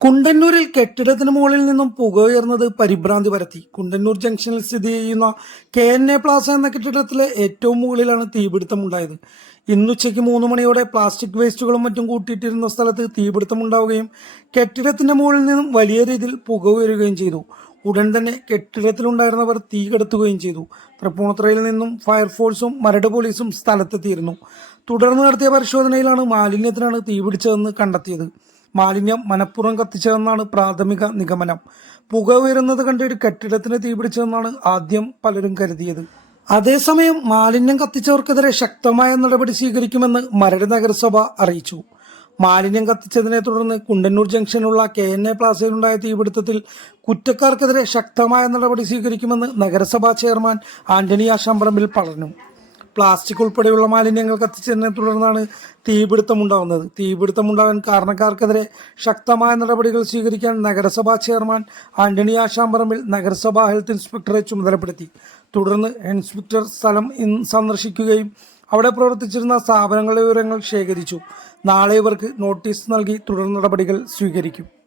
കുണ്ടന്നൂരിൽ കെട്ടിടത്തിന് മുകളിൽ നിന്നും പുക ഉയർന്നത് പരിഭ്രാന്തി പരത്തി. കുണ്ടന്നൂർ ജംഗ്ഷനിൽ സ്ഥിതി ചെയ്യുന്ന കെ എൻ എ പ്ലാസ എന്ന കെട്ടിടത്തിലെ ഏറ്റവും മുകളിലാണ് തീപിടുത്തമുണ്ടായത്. ഇന്നുച്ചയ്ക്ക് മൂന്ന് മണിയോടെ പ്ലാസ്റ്റിക് വേസ്റ്റുകളും മറ്റും കൂട്ടിയിട്ടിരുന്ന സ്ഥലത്ത് തീപിടുത്തമുണ്ടാവുകയും കെട്ടിടത്തിന്റെ മുകളിൽ നിന്നും വലിയ രീതിയിൽ പുക ഉയരുകയും ചെയ്തു. ഉടൻ തന്നെ കെട്ടിടത്തിലുണ്ടായിരുന്നവർ തീ കെടുത്തുകയും ചെയ്തു. തൃപ്പൂണിത്തുറയിൽ നിന്നും ഫയർഫോഴ്സും മരട് പോലീസും സ്ഥലത്തെത്തിയിരുന്നു. തുടർന്ന് നടത്തിയ പരിശോധനയിലാണ് മാലിന്യത്തിനാണ് തീപിടിച്ചതെന്ന് കണ്ടെത്തിയത്. മാലിന്യം മനഃപൂർവം കത്തിച്ചതെന്നാണ് പ്രാഥമിക നിഗമനം. പുക ഉയരുന്നത് കണ്ട് ഒരു കെട്ടിടത്തിന് തീപിടിച്ചതെന്നാണ് ആദ്യം പലരും കരുതിയത്. അതേസമയം മാലിന്യം കത്തിച്ചവർക്കെതിരെ ശക്തമായ നടപടി സ്വീകരിക്കുമെന്ന് മരട് നഗരസഭ അറിയിച്ചു. മാലിന്യം കത്തിച്ചതിനെ തുടർന്ന് കുണ്ടന്നൂർ ജംഗ്ഷനിലുള്ള കെ എൻ എ പ്ലാസയിലുണ്ടായ തീപിടുത്തത്തിൽ കുറ്റക്കാർക്കെതിരെ ശക്തമായ നടപടി സ്വീകരിക്കുമെന്ന് നഗരസഭാ ചെയർമാൻ ആന്റണി ആശാമ്പറമ്പിൽ പറഞ്ഞു. പ്ലാസ്റ്റിക് ഉൾപ്പെടെയുള്ള മാലിന്യങ്ങൾ കത്തിച്ചതിനെ തുടർന്നാണ് തീപിടുത്തമുണ്ടാകുന്നത് തീപിടുത്തമുണ്ടാകാൻ കാരണക്കാർക്കെതിരെ ശക്തമായ നടപടികൾ സ്വീകരിക്കാൻ നഗരസഭാ ചെയർമാൻ ആന്റണി ആശാമ്പറമ്പിൽ നഗരസഭാ ഹെൽത്ത് ഇൻസ്പെക്ടറെ ചുമതലപ്പെടുത്തി. തുടർന്ന് ഇൻസ്പെക്ടർ സ്ഥലം സന്ദർശിക്കുകയും അവിടെ പ്രവർത്തിച്ചിരുന്ന സ്ഥാപനങ്ങളുടെ വിവരങ്ങൾ ശേഖരിച്ചു. നാളെ ഇവർക്ക് നോട്ടീസ് നൽകി തുടർ നടപടികൾ സ്വീകരിക്കും.